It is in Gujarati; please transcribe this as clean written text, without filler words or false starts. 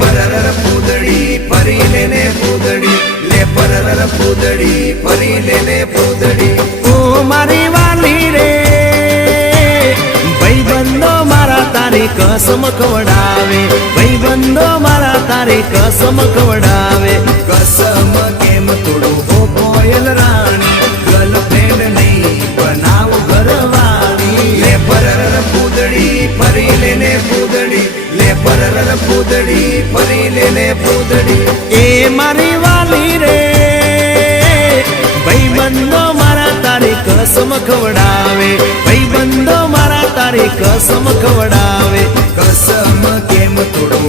પરર પૂદડી ફરી લેને પૂદડી લે પરર પૂદડી ફરી લેને પૂદડી ઓ મારી વાલી રે ભાઈબંધો મારા તારી કસમ ખવડાવે ભાઈબંધો મારા તારી કસમ ખવડાવે કસમ કેમ તોડો હો કોયલ રાણી ગર્લફ્રેન્ડ નહીં બનાવ ઘરવાળી લે પરર પૂદડી ફરી લેને પૂદડી લે પરર પૂદડી ફરી લેને પૂદડી એ મારી વાલી રે ભાઈબંધો મારા તારી કસમ ખવડાવે ભાઈબંધો મારા તારી કસમ ખવડાવે કસમ કેમ તોડો